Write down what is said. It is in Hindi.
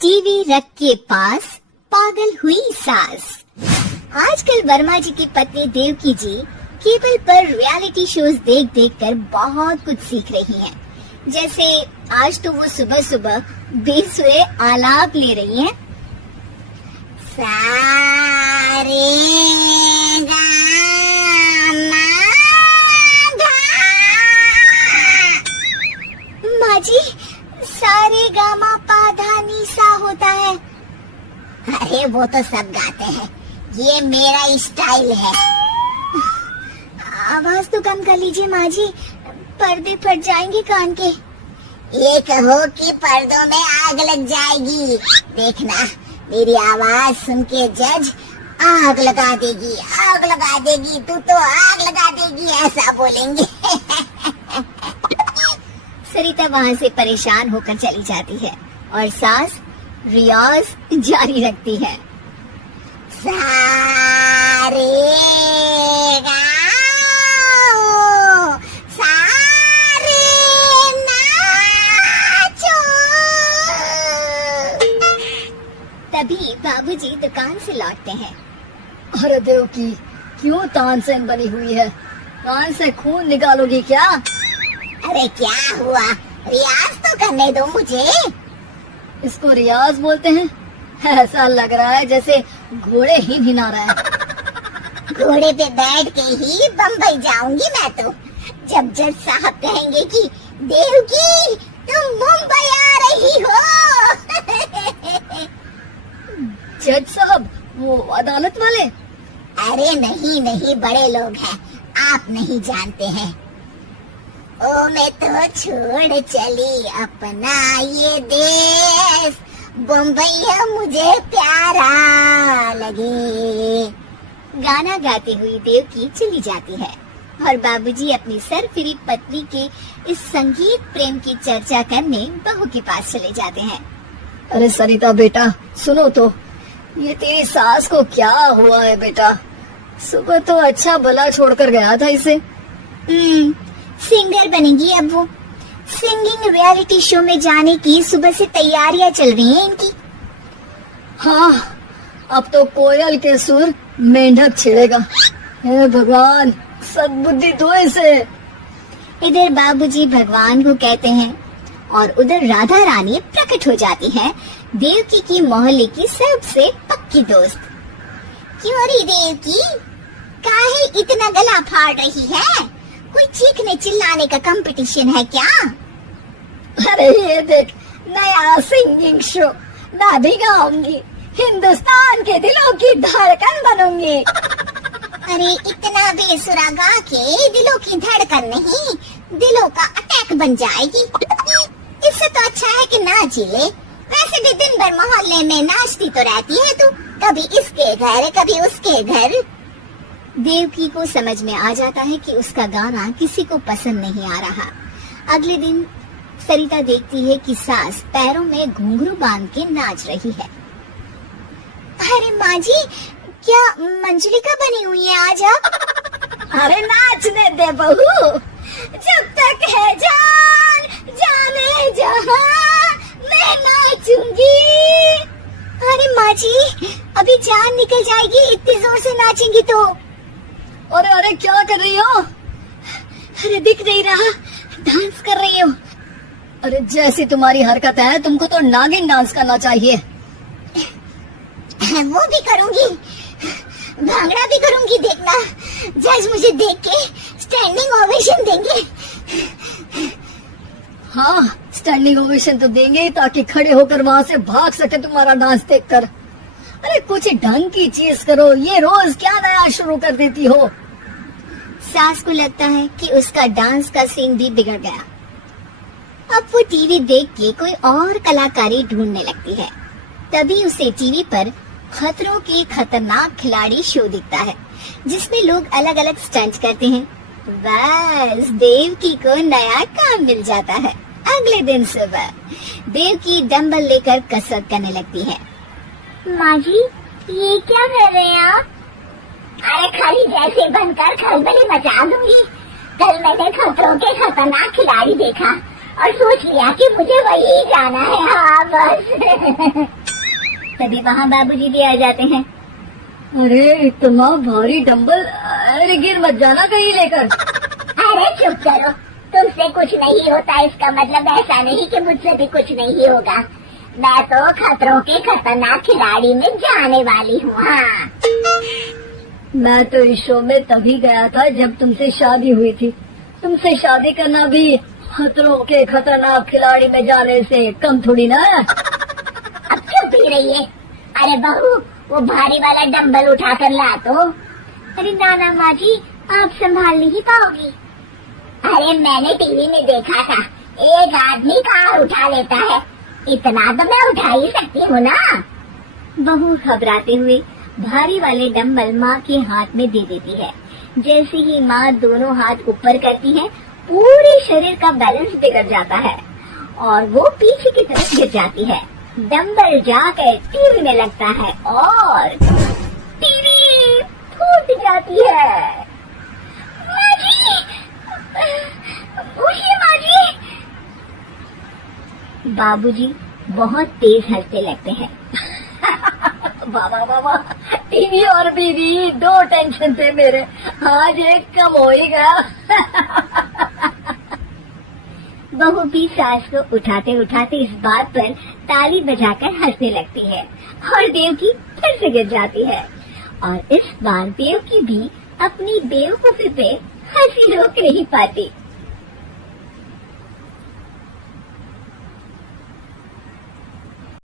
टीवी रख के पास पागल हुई सास। आजकल वर्मा जी की पत्नी देवकी जी केबल पर रियलिटी शोज देख देख कर बहुत कुछ सीख रही हैं। जैसे आज तो वो सुबह सुबह बेसुरे आलाप ले रही हैं। सारे माँ जी, सारे गामा पाधा नीसा होता है। अरे वो तो सब गाते हैं, ये मेरा स्टाइल है। आवाज तो कम कर लीजिए माँ जी, पर्दे फट जाएंगे कान के। ये कहो कि पर्दों में आग लग जाएगी। देखना, मेरी आवाज सुन के जज आग लगा देगी, आग लगा देगी, तू तो आग लगा देगी, ऐसा बोलेंगे। सरिता वहाँ से परेशान होकर चली जाती है और सास रियाज जारी रखती है। सारे गाओ, सारे नाचो। तभी बाबूजी दुकान से लौटते हैं। अरे देवकी, क्यों तानसेन बनी हुई है? कान से खून निकालोगी क्या? अरे क्या हुआ, रियाज तो करने दो मुझे। इसको रियाज बोलते हैं? ऐसा लग रहा है जैसे घोड़े ही भिना रहा है। घोड़े पे बैठ के ही बम्बई जाऊंगी मैं तो, जब जज साहब कहेंगे कि देवकी तुम मुंबई आ रही हो। जज साहब, वो अदालत वाले? अरे नहीं नहीं, बड़े लोग हैं, आप नहीं जानते हैं। ओ मैं तो छोड़ चली अपना ये देश, बम्बई है मुझे प्यारा लगे। गाना गाती हुई देवकी चली जाती है और बाबूजी अपनी सरफिरी पत्नी के इस संगीत प्रेम की चर्चा करने बहू के पास चले जाते हैं। अरे सरिता बेटा, सुनो तो, ये तेरी सास को क्या हुआ है बेटा? सुबह तो अच्छा भला छोड़कर गया था इसे। सिंगर बनेगी अब वो। सिंगिंग रियलिटी शो में जाने की सुबह से तैयारियां चल रही हैं इनकी। हाँ, अब तो कोयल के सुर मेंढक छेड़ेगा। हे भगवान, सद्बुद्धि दो इसे। इधर बाबूजी भगवान को कहते हैं और उधर राधा रानी प्रकट हो जाती है, देवकी की मोहल्ले की सबसे पक्की दोस्त। क्यों रे देवकी, काहे इतना गला फाड़ रही है? कोई चीखने चिल्लाने का कंपटीशन है क्या? अरे ये देख, नया सिंगिंग शो। मैं भी गाऊंगी, हिंदुस्तान के दिलों की धड़कन बनूंगी। अरे इतना बेसुरा गा के दिलों की धड़कन नहीं, दिलों का अटैक बन जाएगी। इससे तो अच्छा है कि नाच ही ले। वैसे भी दिन भर मोहल्ले में नाचती तो रहती है तू, कभी इसके घर कभी उसके घर। देवकी को समझ में आ जाता है कि उसका गाना किसी को पसंद नहीं आ रहा। अगले दिन सरिता देखती है कि सास पैरों में घुंघरू बांध के नाच रही है। अरे माँ जी, क्या मंजलिका बनी हुई है आज आप? अरे नाचने दे बहू, जब तक है जान जाने जहां मैं नाचूंगी। अरे माँ जी, अभी जान निकल जाएगी इतनी जोर से नाचेंगी तो। अरे अरे, क्या कर रही हो? अरे दिख नहीं रहा, डांस कर रही हो। अरे जैसी तुम्हारी हरकत है, तुमको तो नागिन डांस करना चाहिए। वो भी करूंगी, भांगड़ा भी करूंगी, देखना। जज मुझे देख के स्टैंडिंग ओवेशन देंगे। हाँ, स्टैंडिंग ओवेशन तो देंगे ताकि खड़े होकर वहाँ से भाग सके तुम्हारा डांस देखकर। अरे कुछ ढंग की चीज करो, ये रोज क्या नया शुरू कर देती हो? सास को लगता है कि उसका डांस का सीन भी बिगड़ गया। अब वो टीवी देख के कोई और कलाकारी ढूंढने लगती है। तभी उसे टीवी पर खतरों के खतरनाक खिलाड़ी शो दिखता है, जिसमें लोग अलग अलग स्टंट करते हैं। बस देवकी को नया काम मिल जाता है। अगले दिन सुबह देवकी डंबल लेकर कसरत करने लगती है। माँ जी, ये क्या कर रहे हैं आप? अरे खाली जैसे बनकर खलबली मचा दूंगी। कल मैंने खतरों के खतरनाक खिलाड़ी देखा, और सोच लिया कि मुझे वही जाना है। हाँ बस। तभी वहाँ बाबूजी भी आ जाते हैं। अरे इतना भारी डंबल, अरे गिर मत जाना कहीं लेकर। अरे चुप करो, तुमसे कुछ नहीं होता इसका मतलब ऐसा नहीं कि मुझसे भी कुछ नहीं होगा। मैं तो खतरों के खतरनाक खिलाड़ी में जाने वाली हूँ। हाँ मैं तो इस शो में तभी गया था जब तुमसे शादी हुई थी। तुमसे शादी करना भी खतरों के खतरनाक खिलाड़ी में जाने से कम थोड़ी ना है। अब चुप ही रहिए। अरे बहू, वो भारी वाला डंबल उठा कर ला तो। अरे नाना माँ जी, आप संभाल नहीं पाओगी। अरे मैंने टीवी में देखा था, एक आदमी कार उठा लेता है, इतना तो मैं उठा ही सकती हूँ ना। बहू घबराते हुए भारी वाले डंबल माँ के हाथ में दे देती है। जैसे ही माँ दोनों हाथ ऊपर करती है, पूरे शरीर का बैलेंस बिगड़ जाता है और वो पीछे की तरफ गिर जाती है। डंबल जाकर टीवी में लगता है और टीवी फूट जाती है। माँ जी, उठिए माँ जी। बाबूजी बहुत तेज हंसने लगते हैं। बाबा बाबा, टीवी और बीवी दो टेंशन थे मेरे, आज एक कम हो ही गया। बहू भी सास को उठाते उठाते इस बात पर ताली बजाकर हंसने लगती है और देवकी फिर से गिर जाती है। और इस बार देवकी भी अपनी बेवकूफी पे हंसी रोक नहीं पाती।